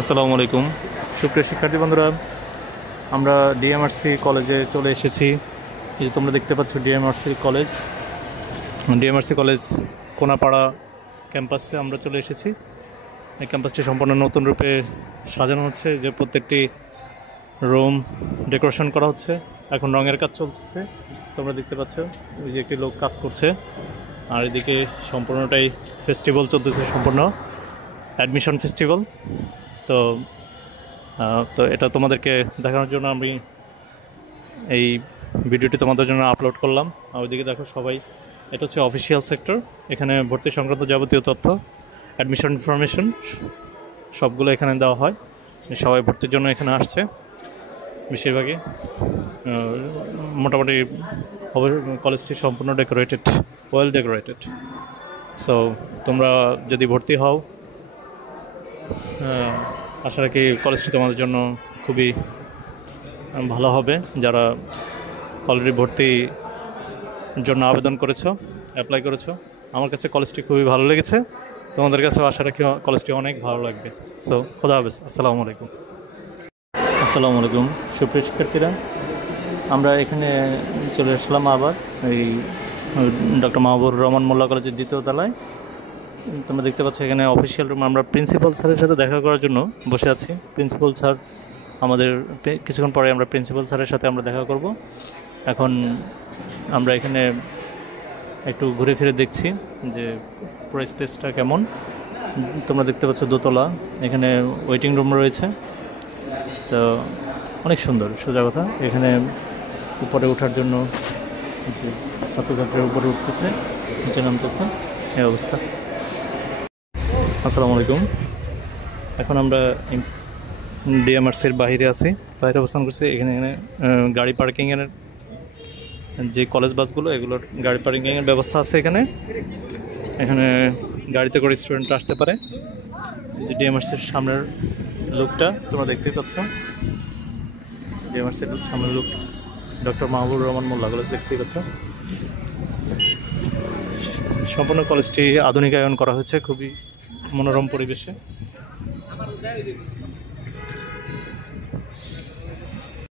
আসসালামু আলাইকুম সুপ্রিয় শিক্ষার্থী বন্ধুরা, আমরা ডিএমআরসি কলেজে চলে এসেছি। এই যে তোমরা দেখতে পাচ্ছ ডিএমআরসি কলেজ কোনাপাড়া ক্যাম্পাসে আমরা চলে এসেছি। এই ক্যাম্পাসটি সম্পূর্ণ নতুন রূপে সাজানো হচ্ছে, যে প্রত্যেকটি রুম ডেকোরেশন করা হচ্ছে। এখন রঙের কাজ চলছে, তোমরা দেখতে পাচ্ছ ওই যে একটি লোক কাজ করছে। আর এদিকে সম্পূর্ণটাই ফেস্টিভ্যাল চলতেছে, সম্পূর্ণ অ্যাডমিশন ফেস্টিভ্যাল। তো এটা তোমাদেরকে দেখানোর জন্য আমি এই ভিডিওটি তোমাদের জন্য আপলোড করলাম। আর ওইদিকে দেখো সবাই, এটা হচ্ছে অফিসিয়াল সেক্টর। এখানে ভর্তি সংক্রান্ত যাবতীয় তথ্য, অ্যাডমিশন ইনফরমেশন সবগুলো এখানে দেওয়া হয়। সবাই ভর্তির জন্য এখানে আসছে বেশিরভাগই। মোটামুটি কলেজটি সম্পূর্ণ ডেকোরেটেড, ওয়েল ডেকোরেটেড। সো তোমরা যদি ভর্তি হও, আশা রাখি কলেজটি তোমাদের জন্য খুবই ভালো হবে। যারা অলরেডি ভর্তির জন্য আবেদন করেছো, অ্যাপ্লাই করেছো, আমার কাছে কলেজটি খুবই ভালো লেগেছে। তোমাদের কাছেও আশা রাখি কলেজটি অনেক ভালো লাগবে। সো খোদা হাফেজ, আসসালামু আলাইকুম। আসসালামু আলাইকুম সুপ্রিয় শিক্ষার্থীরা, আমরা এখানে চলে আসলাম আবার এই ডক্টর মাহবুবুর রহমান মোল্লা কলেজের দ্বিতীয় তলায়। তোমরা দেখতে পাচ্ছ এখানে অফিসিয়াল রুম। আমরা প্রিন্সিপাল স্যারের সাথে দেখা করার জন্য বসে আছি। প্রিন্সিপাল স্যার আমাদের কিছুক্ষণ পরে আমরা প্রিন্সিপাল স্যারের সাথে আমরা দেখা করব। এখন আমরা এখানে একটু ঘুরে ফিরে দেখছি যে পুরো স্পেসটা কেমন। তোমরা দেখতে পাচ্ছ দোতলা, এখানে ওয়েটিং রুম রয়েছে। তো অনেক সুন্দর, সোজা কথা। এখানে উপরে ওঠার জন্য যে ছাত্রছাত্রীরা উপরে উঠতেছে, নিচে নামতেছে, এই অবস্থা। আসসালামু আলাইকুম। এখন আমরা ডিএমআরসির বাইরে আছি, বাইরে অবস্থান করছি। এখানে গাড়ি পার্কিংয়ের যে কলেজ বাসগুলো, এগুলোর গাড়ি পার্কিংয়ের ব্যবস্থা আছে এখানে। এখানে গাড়িতে করে স্টুডেন্ট আসতে পারে। যে ডিএমআরসির সামনের লুকটা তোমরা দেখতেই পাচ্ছ, ডিএমআরসির সামনের লুক ডক্টর মাহবুবুর রহমান মোল্লা কলেজ দেখতেই পাচ্ছ। সম্পূর্ণ কলেজটি আধুনিকায়ন করা হয়েছে খুবই মনোরম পরিবেশে।